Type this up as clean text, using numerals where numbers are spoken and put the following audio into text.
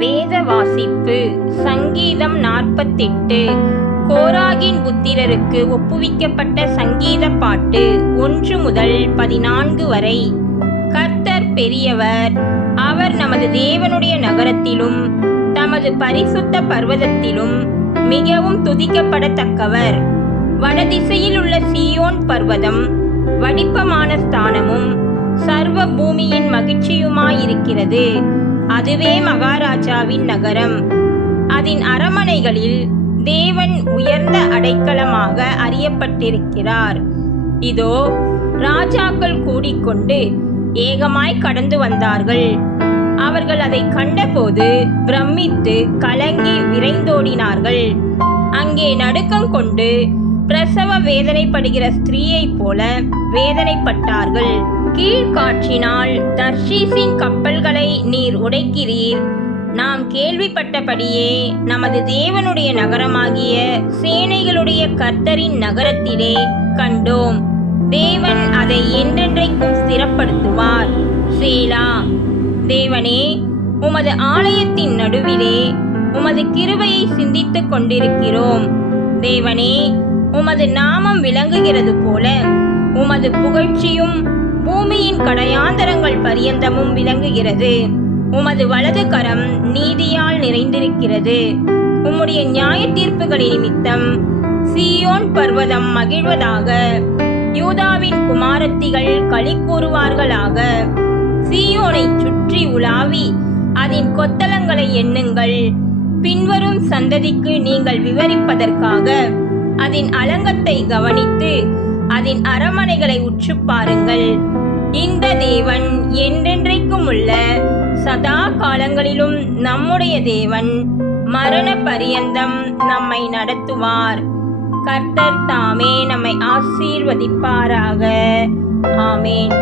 வேத வாசிப்பு. சங்கீதம் 48. கோராகின் புத்திரருக்கு ஒப்புவிக்கப்பட்ட சங்கீத பாட்டு 1 முதல் 14 வரை. கர்த்தர் பெரியவர், அவர் நமது தேவனுடைய நகரத்திலும் தமது பரிசுத்த பர்வதத்திலும் மிகவும் துதிக்கப்படத்தக்கவர். வடதிசையில் உள்ள சீயோன் பர்வதம் வடிப்பமான ஸ்தானமும் சர்வ பூமியின் மகிழ்ச்சியுமாயிருக்கிறது. அதுவே மகாராஜாவின் நகரம். அதன் அரமனைகளில் தேவன் உயர்ந்த அடைக்கலமாக அறியப்பட்டிருக்கிறார். இதோ, ராஜாக்கள் கூடிக்கொண்டு ஏகமாய் கடந்து வந்தார்கள். அவர்கள் அதை கண்டபோது பிரமித்து கலங்கி விரைந்தோடினார்கள். அங்கே நடுக்கம் கொண்டு பிரசவ வேதனைப்படுகிற ஸ்திரீயைப் போல வேதனைப்பட்டார்கள். கீழ்காற்றினால் தர்ஷீசின் கப்பல்களை நீர் உடைக்கிறீர். நாம் கேள்விப்பட்டபடியே நமது தேவனுடைய நகரமாகிய சேனைகளுடைய கர்த்தரின் நகரத்திலே கண்டோம். தேவன் அதை என்றென்றைக்கும் ஸ்திரப்படுத்துவார். சேலா. தேவனே, உமது ஆலயத்தின் நடுவிலே உமது கிருபையை சிந்தித்துக் கொண்டிருக்கிறோம். தேவனே, உமது நாமம் விளங்குகிறது போல உமது புகழ்ச்சியும் பூமியின் கடையாந்தரங்கள் பரியந்தமும் விளங்குகிறது. உமது வலது கரம் நீதியால் நிறைந்திருக்கிறது. உம்முடைய நியாய தீர்ப்புகளின் நிமித்தம் சீயோன் பர்வதம் மகிழ்வதாக. யூதாவின் குமாரத்திகள் களி கூறுவார்களாக. சீயோனை சுற்றி உலாவி அதன் கொத்தளங்களை எண்ணுங்கள். பின்வரும் சந்ததிக்கு நீங்கள் விவரிப்பதற்காக அதன் அலங்கத்தை கவனித்து அதன் அரமனைகளை உற்று பாருங்கள். இந்த தேவன் என்றென்றைக்கும் உள்ள சதா காலங்களிலும் நம்முடைய தேவன். மரண பரியந்தம் நம்மை நடத்துவார். கர்த்தர் தாமே நம்மை ஆசீர்வதிப்பாராக. ஆமேன்.